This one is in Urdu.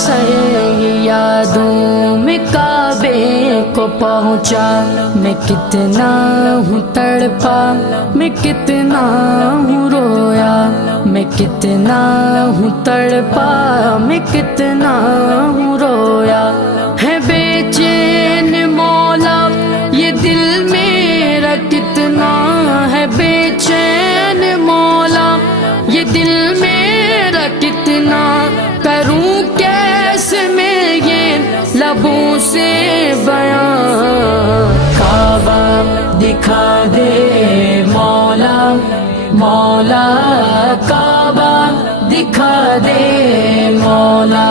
اکثر یادوں میں کعبے کو پہنچا، میں کتنا ہوں تڑپا، میں کتنا ہوں رویا، میں کتنا ہوں تڑپا، میں کتنا ہوں رویا، ہے بے چین مولا یہ دل میرا کتنا ہے بے چین مولا یہ دل میرا کتنا، کروں کیسے میں یہ لبوں سے بیان، کعبہ دکھا دے مولا مولا، کعبہ دکھا دے مولا،